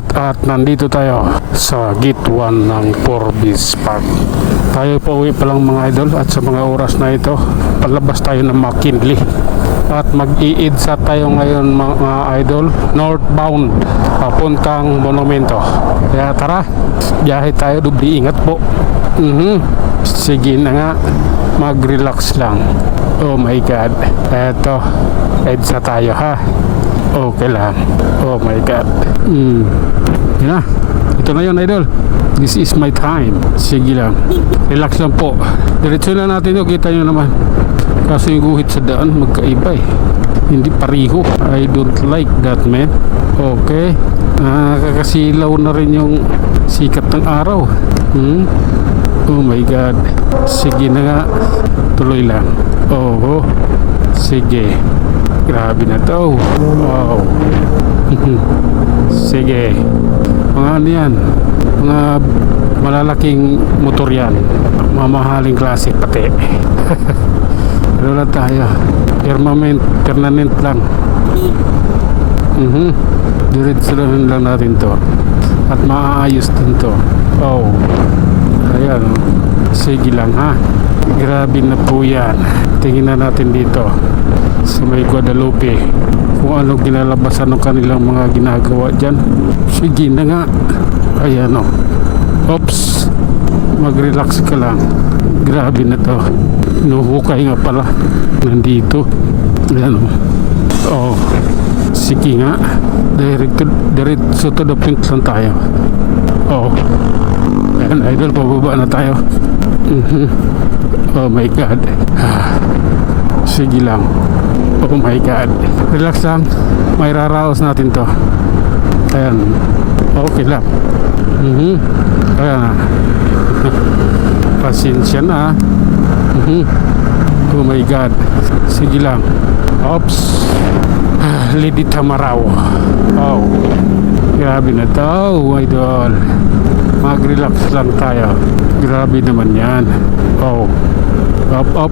At nandito tayo sa gate 1 ng Forbes Park. Tayo pa uwi pa lang mga idol, at sa mga oras na ito palabas tayo ng McKinley at mag-i-EDSA tayo ngayon mga idol, northbound papuntang Monumento. Kaya tara, biyahe tayo, dubli ingat po. Sige na nga, mag-relax lang. Oh my god, eto, EDSA tayo ha. Okay lang. Oh my god. Yun na. Ito na yun idol. This is my time. Sige lang. Relax lang po. Diretso na natin yun. Kita nyo naman. Kaso yung guhit sa daan magkaiba eh. Hindi pariho. I don't like that man. Okay. Nakakasilaw na rin yung sikat ng araw. Oh my god. Sige na nga. Tuloy lang. Oh. Sige. Grabe na to. Wow. Sige. Mga ano yan, mga malalaking motor yan, mamahaling klase pati. Ano lang tayo, permanent lang. Diretso lang natin to at maaayos din to. Oh, ayan. Sige lang ha. Grabe na po yan. Tingnan na natin dito sa may Guadalupe kung ano ginalabasan ng kanilang mga ginagawa dyan. Sige na nga. Ayan o. Oops, mag-relax ka lang. Grabe na to. Nuhukay nga pala nandito. Ayan o. Oh, sige nga. Diretso to the point lang tayo. Oh, ayan idol, pababa na tayo. Oh my god. Sige lang. Oh my god. Relax lang. May raraos natin to. Ayan. Okay lang. Ayan na. Pasensya na. Oh my god. Sige lang. Oops. Lady Tamaraw. Oh. Grabe na to, idol. Mag-relax lang tayo. Grabe naman yan. Oh. Up.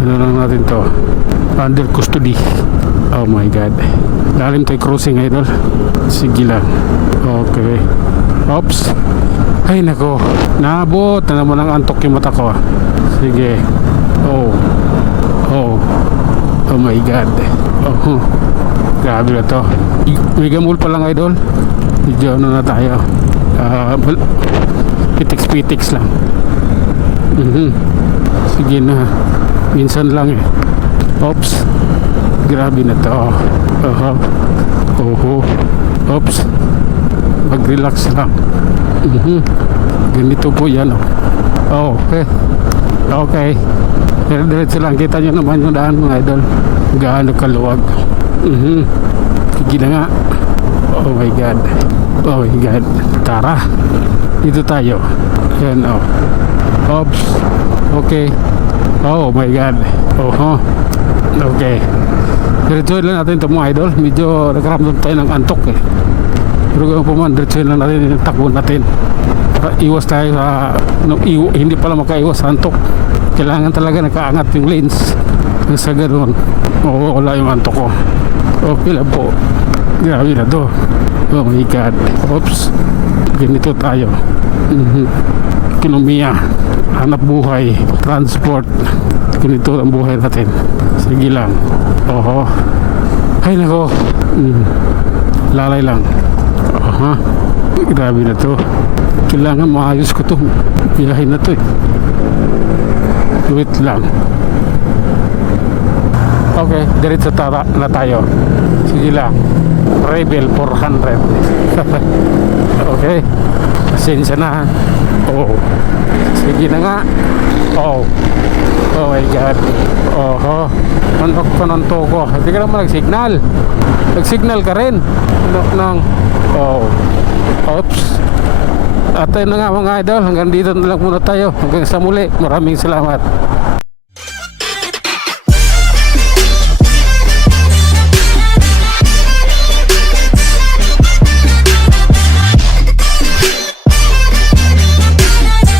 Ano lang natin to? Under custody. Oh my god. Lalim tayo crossing idol. Sige lang. Okay. Oops. Ay nako. Naabot na naman ang antok yung mata ko. Sige. Oh my god. Oh. Grabe na to. Mega mall pa lang idol. Medyo ano na tayo. Pitix lang. Sige na. Minsan lang eh. Oops. Grabe na to. Oops. Mag-relax lang. Ganito po yan. Oh, okay. Diretso lang. Kita nyo naman yung daan mga idol. Gaano kaluwag. Sige na nga. Oh my god. Tara. Dito tayo. Ayan oh. Oops. Okay. Oh my god. Okay. Diretsuhin lang natin ito mga idol. Medyo nagkaramdam tayo ng antok eh. Pero gawin po man, diretsuhin lang natin yung takbo natin. Para iwas tayo sa hindi pala makaiwas sa antok. Kailangan talaga nakaangat yung lens. Sa ganoon, wala yung antok ko. Okay lang po. Grabe na to. Oh my god. Oops. Ganito tayo. Ekonomiya, hanap buhay, transport. Ganito ang buhay natin. Sige lang. Ay nako. Lalay lang. Grabe na to. Kailangan maayos ko to. Biyahin na to eh. Wait lang. Okay, diretso na tayo. Sige lang. Rebel 400. Okay. Pasensya na. Oh. Sige na nga. Oh my god. Manok ko ng toko. Hindi ka naman nag-signal. Nag-signal ka rin. Oops. At ayun na nga mga idol. Hanggang dito na lang muna tayo. Hanggang sa muli. Maraming salamat.